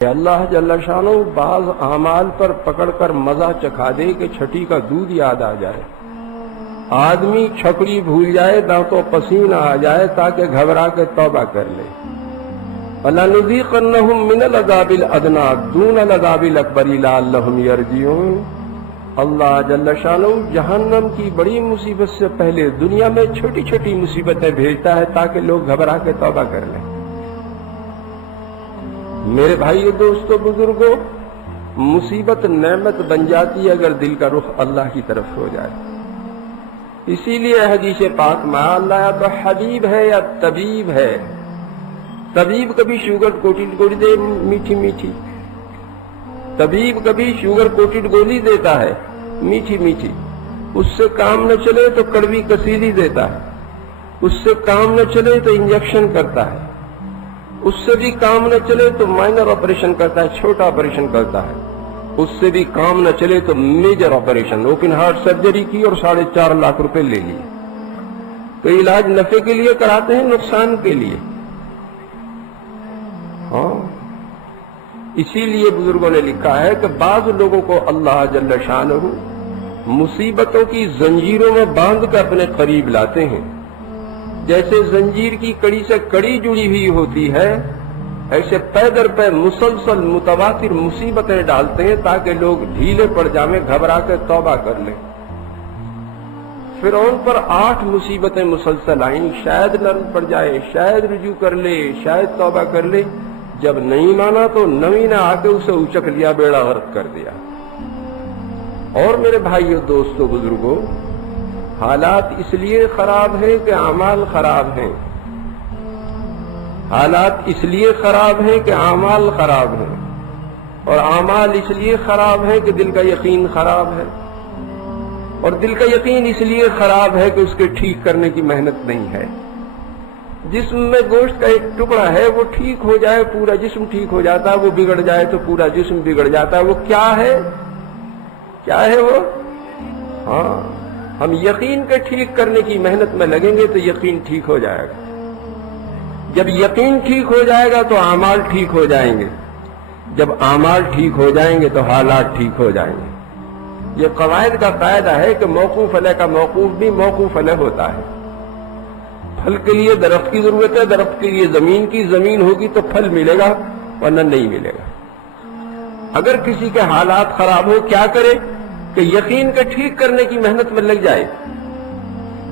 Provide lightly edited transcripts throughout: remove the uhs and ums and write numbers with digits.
اللہ جل شانہ بعض اعمال پر پکڑ کر مزہ چکھا دے کہ چھٹی کا دودھ یاد آ جائے، آدمی چھکڑی بھول جائے، دانتوں پسینہ آ جائے تاکہ گھبرا کے توبہ کر لے۔ وَلَنُذِيقَنَّهُم مِّنَ الْعَذَابِ الْأَدْنَىٰ دُونَ الْعَذَابِ الْأَكْبَرِ لَعَلَّهُمْ يَرْجِعُونَ۔ اللہ جل شانہ جہنم کی بڑی مصیبت سے پہلے دنیا میں چھوٹی چھوٹی مصیبتیں بھیجتا ہے تاکہ لوگ گھبرا کے توبہ کر لیں۔ میرے بھائیو، دوستو، بزرگوں، مصیبت نعمت بن جاتی ہے اگر دل کا رخ اللہ کی طرف ہو جائے۔ اسی لیے حدیث پاک میں اللہ تو حبیب ہے یا طبیب ہے۔ طبیب کبھی شوگر کوٹڈ گولی دے میٹھی میٹھی، طبیب کبھی شوگر کوٹڈ گولی دیتا ہے میٹھی میٹھی، اس سے کام نہ چلے تو کڑوی کسیلی دیتا ہے، اس سے کام نہ چلے تو انجیکشن کرتا ہے، اس سے بھی کام نہ چلے تو مائنر آپریشن کرتا ہے، چھوٹا آپریشن کرتا ہے، اس سے بھی کام نہ چلے تو major operation, open heart surgery کی اور 4.5 لاکھ روپے لے لیے۔ تو علاج نفع کے لیے کراتے ہیں، نقصان کے لیے؟ ہاں، اسی لیے بزرگوں نے لکھا ہے کہ بعض لوگوں کو اللہ جل شانہ مصیبتوں کی زنجیروں میں باندھ کر اپنے قریب لاتے ہیں۔ جیسے زنجیر کی کڑی سے کڑی جڑی ہوئی ہوتی ہے، ایسے پے در پے مسلسل متواتر مصیبتیں ڈالتے ہیں تاکہ لوگ ڈھیلے پڑ جائیں، گھبرا کے توبہ کر لیں۔ فرعون پر 8 مصیبتیں مسلسل آئیں، شاید نرم پڑ جائے، شاید رجوع کر لے، شاید توبہ کر لے۔ جب نہیں مانا تو 9ویں نے آ کے اسے اچک لیا، بیڑا غرق کر دیا۔ اور میرے بھائیو، دوستو، بزرگوں، حالات اس لیے خراب ہیں کہ اعمال خراب ہیں، حالات اس لیے خراب ہیں کہ اعمال خراب ہیں، اور اعمال اس لیے خراب ہیں کہ دل کا یقین خراب ہے، اور دل کا یقین اس لیے خراب ہے کہ اس کے ٹھیک کرنے کی محنت نہیں ہے۔ جسم میں گوشت کا ایک ٹکڑا ہے، وہ ٹھیک ہو جائے پورا جسم ٹھیک ہو جاتا ہے، وہ بگڑ جائے تو پورا جسم بگڑ جاتا ہے۔ وہ کیا ہے؟ کیا ہے وہ؟ ہاں، ہم یقین کے ٹھیک کرنے کی محنت میں لگیں گے تو یقین ٹھیک ہو جائے گا۔ جب یقین ٹھیک ہو جائے گا تو اعمال ٹھیک ہو جائیں گے، جب اعمال ٹھیک ہو جائیں گے تو حالات ٹھیک ہو جائیں گے۔ یہ قواعد کا قاعدہ ہے کہ موقوف علیہ کا موقوف بھی موقوف علیہ ہوتا ہے۔ پھل کے لیے درخت کی ضرورت ہے، درخت کے لیے زمین کی، زمین ہوگی تو پھل ملے گا ورنہ نہیں ملے گا۔ اگر کسی کے حالات خراب ہو، کیا کرے کہ یقین کے ٹھیک کرنے کی محنت میں لگ جائے۔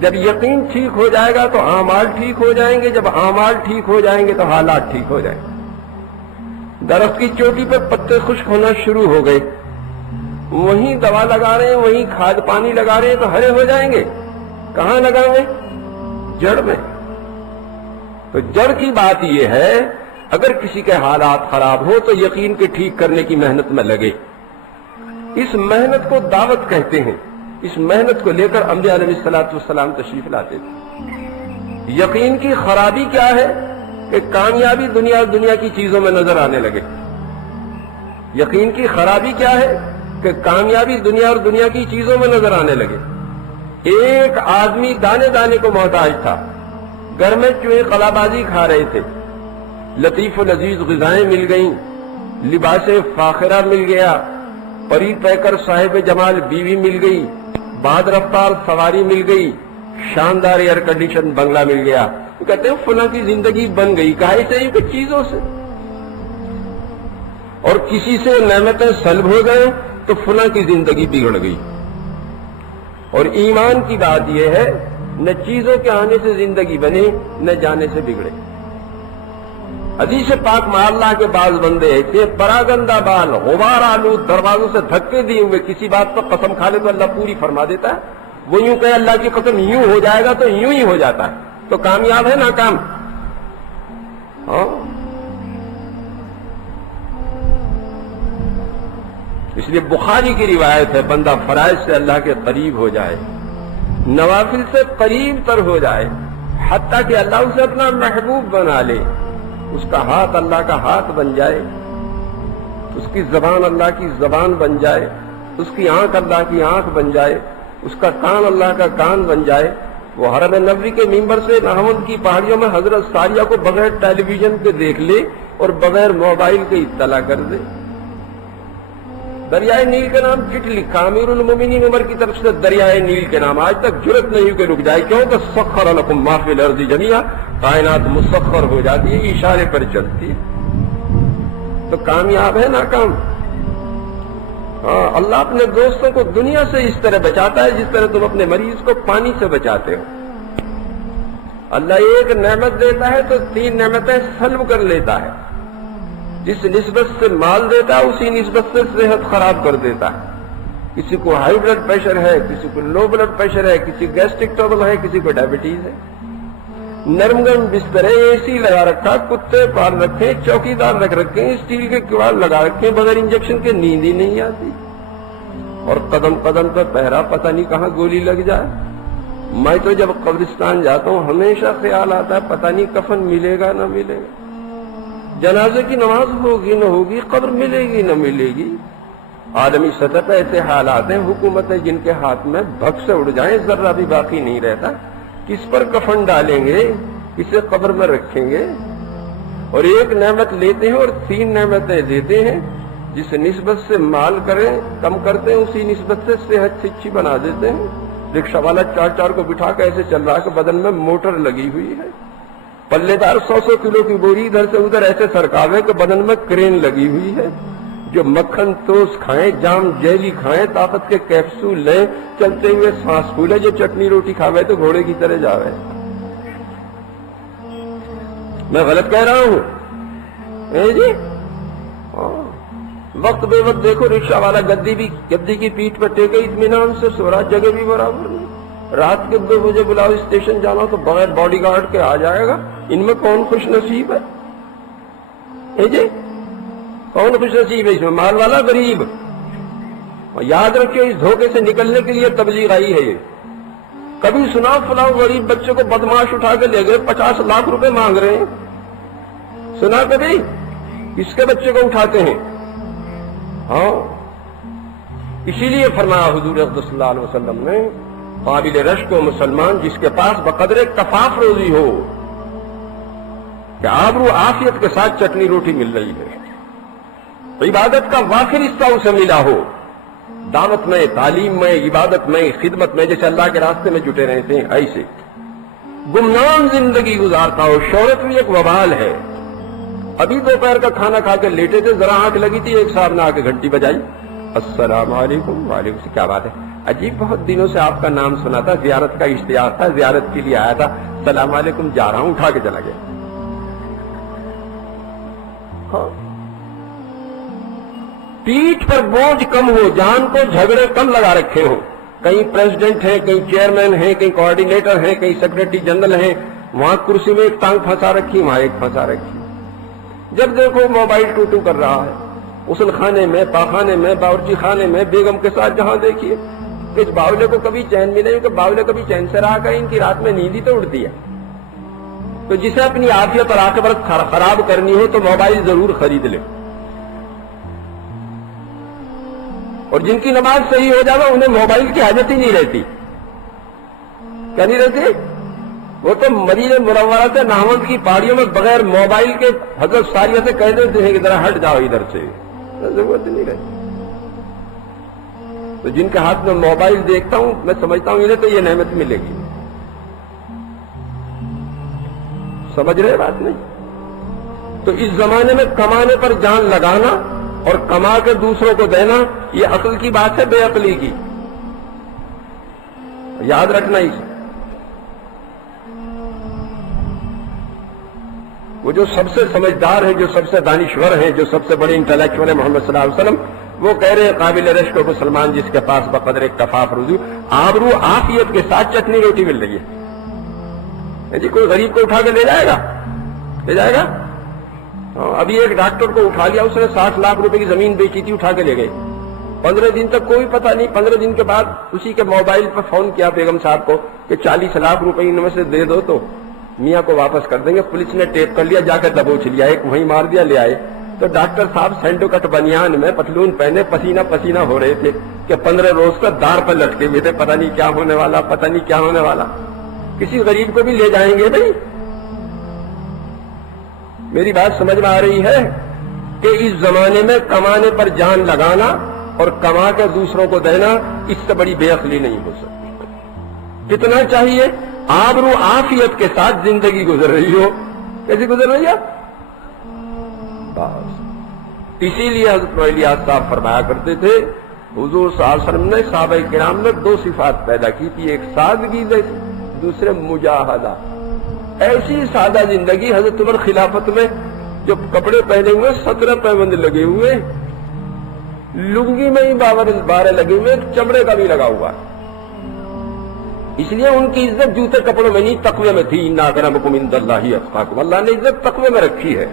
جب یقین ٹھیک ہو جائے گا تو اعمال ٹھیک ہو جائیں گے، جب اعمال ٹھیک ہو جائیں گے تو حالات ٹھیک ہو جائیں گے۔ درخت کی چوٹی پہ پتے خشک ہونا شروع ہو گئے، وہیں دوا لگا رہے ہیں، وہیں کھاد پانی لگا رہے ہیں تو ہرے ہو جائیں گے۔ کہاں لگائیں گے؟ جڑ میں۔ تو جڑ کی بات یہ ہے، اگر کسی کے حالات خراب ہو تو یقین کے ٹھیک کرنے کی محنت میں لگے۔ اس محنت کو دعوت کہتے ہیں۔ اس محنت کو لے کر انبیاء علیہ السلام تشریف لاتے تھے۔ یقین کی خرابی کیا ہے کہ کامیابی دنیا اور دنیا کی چیزوں میں نظر آنے لگے۔ یقین کی خرابی کیا ہے کہ کامیابی دنیا اور دنیا کی چیزوں میں نظر آنے لگے۔ ایک آدمی دانے دانے کو محتاج تھا، گھر میں چوہے قلا بازی کھا رہے تھے، لطیف و لذیذ غذائیں مل گئیں، لباس فاخرہ مل گیا، پری پیکر صاحب جمال بیوی مل گئی، باد رفتار سواری مل گئی، شاندار ایئر کنڈیشن بنگلہ مل گیا۔ وہ کہتے ہیں فلاں کی زندگی بن گئی۔ کہاں سے؟ ہی کچھ چیزوں سے۔ اور کسی سے نعمتیں سلب ہو گئے تو فلاں کی زندگی بگڑ گئی۔ اور ایمان کی بات یہ ہے، نہ چیزوں کے آنے سے زندگی بنے، نہ جانے سے بگڑے۔ حدیث پاک میں اللہ کے بعض بندے ایسے پراگندہ بال، غبار آلود، دروازوں سے دھکے دیے ہوئے کسی بات پر قسم کھا لے تو اللہ پوری فرما دیتا ہے۔ وہ یوں کہے اللہ کی قسم یوں ہو جائے گا تو یوں ہی ہو جاتا ہے۔ تو کامیاب ہے ناکام؟ ہاں، اس لیے بخاری کی روایت ہے، بندہ فرائض سے اللہ کے قریب ہو جائے، نوافل سے قریب تر ہو جائے، حتیٰ کہ اللہ اسے اپنا محبوب بنا لے، اس کا ہاتھ اللہ کا ہاتھ بن جائے، اس کی زبان اللہ کی زبان بن جائے، اس کی آنکھ اللہ کی آنکھ بن جائے، اس کا کان اللہ کا کان بن جائے۔ وہ حرم نبوی کے ممبر سے نہاون کی پہاڑیوں میں حضرت ساریہ کو بغیر ٹیلی ویژن کے دیکھ لے اور بغیر موبائل کے اطلاع کر دے. دریائے نیل کا نام چٹ لکھا امیر المومنین عمر کی طرف سے دریائے نیل کے نام, آج تک جرت نہیں کہ رک جائے. کیوں کہ سخر لکم ما فی الارض جمیعا, کائنات مسخر ہو جاتی ہے, اشارے پر چلتی ہے. تو کامیاب ہے ناکام. ہاں, اللہ اپنے دوستوں کو دنیا سے اس طرح بچاتا ہے جس طرح تم اپنے مریض کو پانی سے بچاتے ہو. اللہ ایک نعمت دیتا ہے تو 3 نعمتیں سلب کر لیتا ہے. جس نسبت سے مال دیتا ہے اسی نسبت سے صحت خراب کر دیتا ہے. کسی کو ہائی بلڈ پریشر ہے, کسی کو لو بلڈ پریشر ہے, کسی کو گیسٹرک ٹربل ہے, کسی کو ڈائبٹیز ہے. نرم گرم بستر ہے, اے سی لگا رکھا, کتے پال رکھے, چوکیدار رکھ رکھے, اسٹیل کے کواڑ لگا رکھے, بغیر انجیکشن کے نیند ہی نہیں آتی. اور قدم قدم پر پہرا, پتہ نہیں کہاں گولی لگ جائے. میں تو جب قبرستان جاتا ہوں ہمیشہ خیال آتا ہے پتہ نہیں کفن ملے گا نہ ملے گا, جنازے کی نماز ہوگی نہ ہوگی, قبر ملے گی نہ ملے گی. عالمی سطح پہ ایسے حالات ہیں, حکومتیں جن کے ہاتھ میں بھگ سے اڑ جائیں ذرہ بھی باقی نہیں رہتا. کس پر کفن ڈالیں گے, کسے قبر میں رکھیں گے. اور ایک نعمت لیتے ہیں اور 3 نعمتیں دیتے ہیں. جس نسبت سے مال کریں کم کرتے ہیں اسی نسبت سے صحت اچھی بنا دیتے ہیں. رکشہ والا 4 کو بٹھا کے ایسے چل رہا ہے کہ بدن میں موٹر لگی ہوئی ہے. پلے دار 100 کلو کی بوری ادھر سے ادھر ایسے سرکاوے کہ بدن میں کرین لگی ہوئی ہے. جو مکھن توست کھائیں, جام جیلی کھائیں, طاقت کے کیپسول لیں, چلتے ہوئے سانس پھولے, جو چٹنی روٹی کھاوے تو گھوڑے کی طرح جاوے. میں غلط کہہ رہا ہوں جی؟ وقت بے وقت دیکھو رکشہ والا گدی کی پیٹھ پر ٹیکے اطمینان سے سو رہا, جگہ بھی برابر نہیں. رات کے 2 بجے بلاؤ اسٹیشن جانا تو بغیر باڈی گارڈ کے آ جائے گا. ان میں کون خوش نصیب ہے جی؟ کون خوش نصیب ہے اس میں, مال والا غریب؟ اور یاد رکھیے اس دھوکے سے نکلنے کے لیے تبلیغ آئی ہے. یہ کبھی سنا فلاں غریب بچے کو بدماش اٹھا کے لے گئے 50 لاکھ روپے مانگ رہے ہیں؟ سنا کبھی؟ کس کے بچے کو اٹھاتے ہیں؟ ہاں, اسی لیے فرمایا حضور صلی اللہ علیہ وسلم نے, قابل رشک و مسلمان جس کے پاس بقدر کفاف روزی ہو, کہ آبرو عافیت کے ساتھ چٹنی روٹی مل رہی ہے, عبادت کا وافر حصہ اسے ملا ہو, دعوت میں, تعلیم میں, عبادت میں, خدمت میں, جیسے اللہ کے راستے میں جٹے رہتے ہیں ایسے گمنام زندگی گزارتا ہو. شہرت بھی ایک وبال ہے. ابھی دوپہر کا کھانا کھا کے لیٹے تھے, ذرا آنکھ لگی تھی, ایک صاحب نے آ کے گھنٹی بجائی, السلام علیکم. وعلیکم سے, کیا بات ہے؟ عجیب, بہت دنوں سے آپ کا نام سنا تھا, زیارت کا اشتہار تھا, زیارت کے لیے آیا تھا, السلام علیکم, جا رہا ہوں. اٹھا کے چلا گیا. ہاں, پیٹھ پر بوجھ کم ہو, جان کو جھگڑے کم لگا رکھے ہو. کہیں پریزیڈنٹ ہیں, کہیں چیئرمین ہیں, کہیں کوآرڈینیٹر ہیں, کہیں سیکرٹری جنرل ہیں, وہاں کرسی میں ایک ٹانگ پھنسا رکھی, وہاں ایک پھنسا رکھی. جب دیکھو موبائل ٹو کر رہا ہے, غسل خانے میں, پاخانے میں, باورچی خانے میں, بیگم کے ساتھ جہاں دیکھیے. اس باولے کو کبھی چین بھی نہیں, کہ باولے کبھی چین سے رہا کریں, ان کی رات میں نیند ہی تو اڑتی ہے. تو جسے اپنی عافیت اور عاقبت خراب کرنی ہو تو موبائل ضرور خرید لے. اور جن کی نماز صحیح ہو جائے انہیں موبائل کی حاجت ہی نہیں رہتی. کیا نہیں رہتی؟ وہ تو مدینہ منورہ سے ناوند کی پہاڑیوں میں بغیر موبائل کے حضرت ساریہ سے کہہ دیتے ہیں کہ ذرا ہٹ جاؤ ادھر سے, ضرورت نہیں رہتی. تو جن کے ہاتھ میں موبائل دیکھتا ہوں میں سمجھتا ہوں انہیں تو یہ نعمت ملے گی. سمجھ رہے بات نہیں؟ تو اس زمانے میں کمانے پر جان لگانا اور کما کے دوسروں کو دینا یہ عقل کی بات ہے, بے عقلی کی. یاد رکھنا اسے. وہ جو سب سے سمجھدار ہے, جو سب سے دانشور ہیں, جو سب سے بڑے انٹلیکچوئل ہیں, محمد صلی اللہ علیہ وسلم, وہ کہہ رہے ہیں قابل رشک و مسلمان جس کے پاس بقدر کفاف روزی, آبرو عافیت کے ساتھ چٹنی روٹی مل رہی ہے. جی کوئی غریب کو اٹھا کے لے جائے گا؟ لے جائے گا؟ ابھی ایک ڈاکٹر کو اٹھا لیا, اس نے 60 لاکھ روپے کی زمین بیچی تھی, اٹھا کے لے گئے. 15 دن تک کوئی پتہ نہیں. 15 دن کے بعد اسی کے موبائل پر فون کیا بیگم صاحب کو کہ 40 لاکھ روپے ان میں سے دے دو تو میاں کو واپس کر دیں گے. پولیس نے ٹیپ کر لیا, جا کے دبوچ لیا, ایک وہیں مار دیا, لے آئے. تو ڈاکٹر صاحب سینڈو کٹ بنیان میں پتلون پہنے پسینہ پسینہ ہو رہے تھے کہ 15 روز کا دار پر لٹکے ہوئے تھے, پتہ نہیں کیا ہونے والا, پتہ نہیں کیا ہونے والا. کسی غریب کو بھی لے جائیں گے بھائی, میری بات سمجھ میں آ رہی ہے کہ اس زمانے میں کمانے پر جان لگانا اور کما کے دوسروں کو دینا اس سے بڑی بے عقلی نہیں ہو سکتی. کتنا چاہیے آبرو عافیت کے ساتھ زندگی گزر رہی ہو. کیسی گزر رہی ہے؟ بس اسی لیے حضرت الیاس صاحب فرمایا کرتے تھے حضور صلی اللہ علیہ وسلم نے صحابہ کرام میں دو صفات پیدا کی تھی، ایک سادگی دوسرے مجاہدہ. ایسی سادہ زندگی حضرت عمر خلافت میں جو کپڑے پہنے ہوئے 17 پیبند لگے ہوئے، لنگی میں ہی 12 لگے ہوئے، چمڑے کا بھی لگا ہوا. اس لیے ان کی عزت جوتے کپڑوں میں نہیں تقوی میں تھی. ان اکرمکم عند اللہ اتقاکم. اللہ نے عزت تقوی میں رکھی ہے.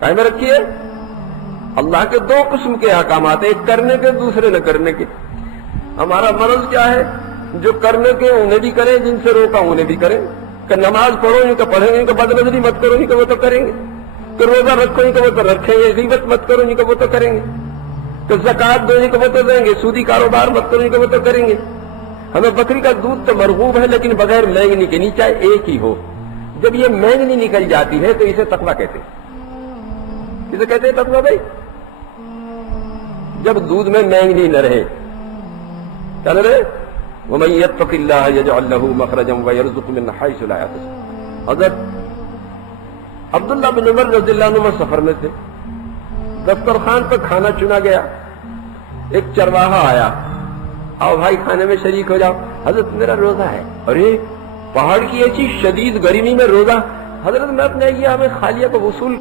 کائیں میں رکھی ہے؟ اللہ کے دو قسم کے احکامات ہیں، ایک کرنے کے دوسرے نہ کرنے کے. ہمارا مرض کیا ہے؟ جو کرنے کے انہیں بھی کریں، جن سے روکا انہیں بھی کریں. کہ نماز پڑھو ان کو پڑھیں گے، ان کو بد نظری مت کرو ان کو وہ تو کریں گے. کہ روزہ رکھو ان کو وہ تو رکھیں گے، غیبت مت کرو ان کو وہ تو کریں گے. کہ زکوٰۃ دو ان کو وہ تو دیں گے، سودی کاروبار مت کرو ان کو وہ تو کریں گے. ہمیں بکری کا دودھ تو مرغوب ہے لیکن بغیر مینگنی کے نہیں، چاہے ایک ہی ہو. جب یہ مینگنی نکل جاتی ہے تو اسے تقویٰ کہتے ہیں. کسے کہتے ہیں تقویٰ بھائی؟ جب دودھ میں مینگنی نہ رہے. کیا نہ رہے؟ وَمَن يَتَّقِ اللَّهَ يَجْعَل لَّهُ مَخْرَجًا وَيَرْزُقْهُ مِنْ حَيْثُ لَا يَحْتَسِبُ. حضرت عبداللہ بن عمر رضی اللہ عنہ سفر میں تھے. دسترخوان پر کھانا چنا گیا. ایک چرواہا آیا، آؤ بھائی کھانے میں شریک ہو جاؤ. حضرت میرا روزہ ہے. ارے پہاڑ کی ایسی شدید گرمی میں روزہ؟ حضرت میں اپنے ایام خالیہ کو وصول